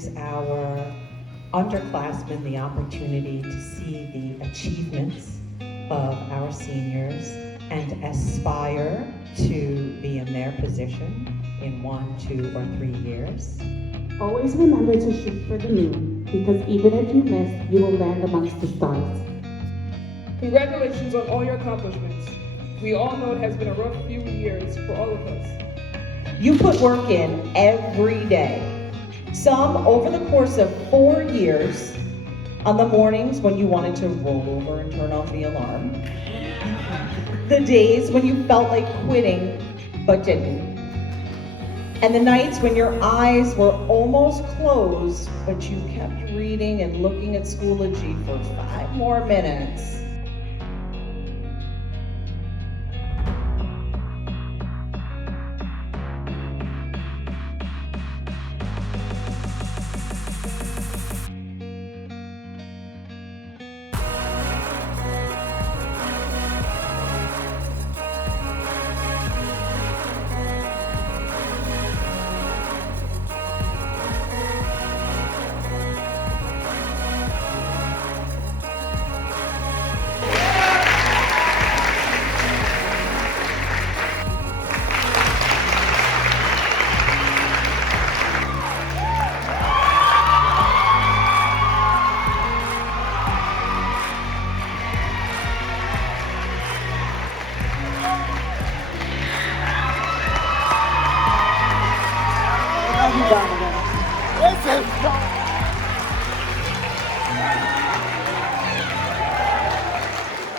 gives our underclassmen the opportunity to see the achievements of our seniors and aspire to be in their position in 1, 2, or 3 years. Always remember to shoot for the moon, because even if you miss, you will land amongst the stars. Congratulations on all your accomplishments. We all know it has been a rough few years for all of us. You put work in every day. Some over the course of 4 years, on the mornings when you wanted to roll over and turn off the alarm. The days when you felt like quitting, but didn't. And the nights when your eyes were almost closed, but you kept reading and looking at Schoology for 5 more minutes. You guys.